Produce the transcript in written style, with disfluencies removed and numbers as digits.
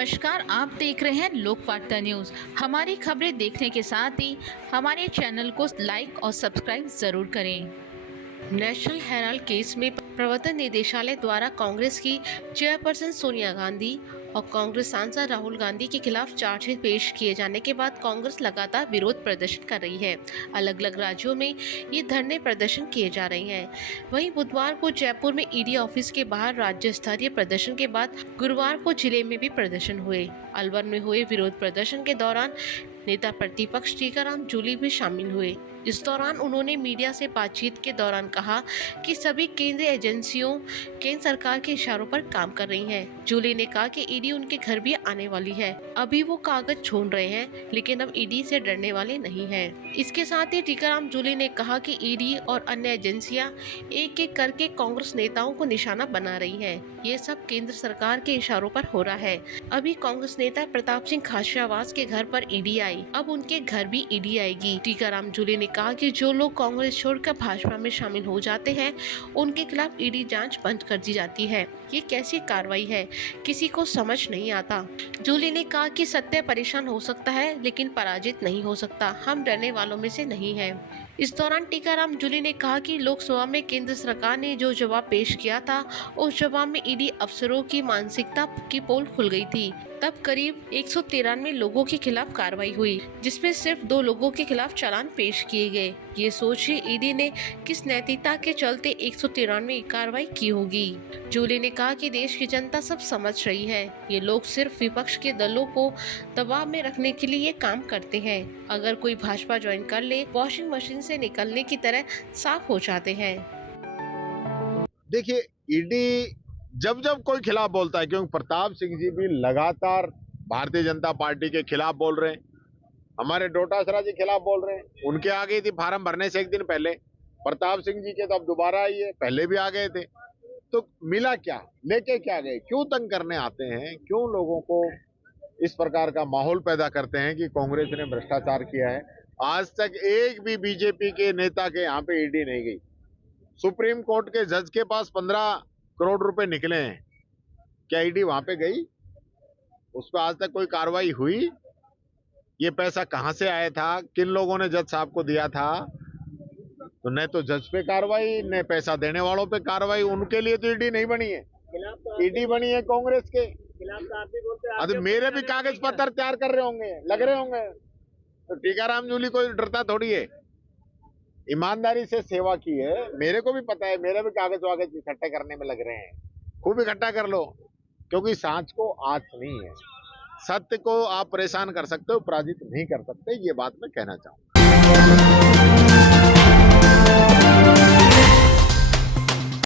नमस्कार, आप देख रहे हैं लोकवार्ता न्यूज। हमारी खबरें देखने के साथ ही हमारे चैनल को लाइक और सब्सक्राइब जरूर करें। नेशनल हेराल्ड केस में प्रवर्तन निदेशालय द्वारा कांग्रेस की चेयरपर्सन सोनिया गांधी और कांग्रेस सांसद राहुल गांधी के खिलाफ चार्जशीट पेश किए जाने के बाद कांग्रेस लगातार विरोध प्रदर्शन कर रही है। अलग अलग राज्यों में ये धरने प्रदर्शन किए जा रहे हैं। वहीं बुधवार को जयपुर में ईडी ऑफिस के बाहर राज्य स्तरीय प्रदर्शन के बाद गुरुवार को जिले में भी प्रदर्शन हुए। अलवर में हुए विरोध प्रदर्शन के दौरान नेता प्रतिपक्ष टीकाराम जूली भी शामिल हुए। इस दौरान उन्होंने मीडिया से बातचीत के दौरान कहा कि सभी केंद्रीय एजेंसियों केंद्र सरकार के इशारों पर काम कर रही हैं। जूली ने कहा कि ईडी उनके घर भी आने वाली है। अभी वो कागज ढूंढ रहे हैं, लेकिन अब ईडी से डरने वाले नहीं हैं। इसके साथ ही टीकाराम जूली ने कहा कि ईडी और अन्य एजेंसियां एक एक करके कांग्रेस नेताओं को निशाना बना रही हैं। ये सब केंद्र सरकार के इशारों पर हो रहा है। अभी कांग्रेस नेता प्रताप सिंह खाचरियावास के घर पर ईडी आई, अब उनके घर भी ईडी आएगी। टीकाराम जूली ने कहा कि जो लोग कांग्रेस छोड़कर भाजपा में शामिल हो जाते हैं, उनके खिलाफ ईडी जांच बंद कर दी जाती है। ये कैसी कार्रवाई है, किसी को समझ नहीं आता। जूली ने कहा कि सत्य परेशान हो सकता है, लेकिन पराजित नहीं हो सकता। हम डरने वालों में से नहीं हैं। इस दौरान टीकाराम जूली ने कहा कि लोकसभा में केंद्र सरकार ने जो जवाब पेश किया था, उस जवाब में ईडी अफसरों की मानसिकता की पोल खुल गई थी। तब करीब 193 लोगों के खिलाफ कार्रवाई हुई, जिसमें सिर्फ 2 लोगों के खिलाफ चालान पेश किए गए। ये सोचिए ईडी ने किस नैतिकता के चलते 193 कार्रवाई की होगी। जूली ने कहा कि देश की जनता सब समझ रही है। ये लोग सिर्फ विपक्ष के दलों को दबाव में रखने के लिए काम करते हैं। अगर कोई भाजपा ज्वाइन कर ले, वॉशिंग मशीन से निकलने की तरह साफ हो जाते हैं। देखिए, ईडी जब जब कोई खिलाफ बोलता है, क्योंकि प्रताप सिंह जी भी लगातार भारतीय जनता पार्टी के खिलाफ बोल रहे हैं, हमारे डोटासरा जी खिलाफ बोल रहे हैं। उनके आ गई थी फार्म भरने से एक दिन पहले। प्रताप सिंह जी के तो अब दोबारा आई है, पहले भी आ गए थे। तो मिला क्या, लेके क्या गए, क्यों तंग करने आते हैं, क्यों लोगों को इस प्रकार का माहौल पैदा करते हैं कि कांग्रेस ने भ्रष्टाचार किया है। आज तक एक भी बीजेपी के नेता के यहाँ पे ईडी नहीं गई। सुप्रीम कोर्ट के जज के पास 15 करोड़ रुपए निकले हैं, क्या ईडी वहां पे गई? उस पर आज तक कोई कार्रवाई हुई? ये पैसा कहां से आया था, किन लोगों ने जज साहब को दिया था? तो न तो जज पे कार्रवाई, न पैसा देने वालों पे कार्रवाई। उनके लिए तो ईडी नहीं बनी है, ईडी बनी है कांग्रेस के खिलाफ। अब मेरे भी कागज पत्र तैयार कर रहे होंगे, लग रहे होंगे। तो टीकाराम जूली कोई डरता थोड़ी है, ईमानदारी से सेवा की है। मेरे को भी पता है, मेरे भी कागज वागज इकट्ठे करने में लग रहे हैं। खूब इकट्ठा कर लो, क्योंकि सांच को आंच नहीं है। सत्य को आप परेशान कर सकते हो, पराजित नहीं कर सकते। ये बात मैं कहना चाहूंगा।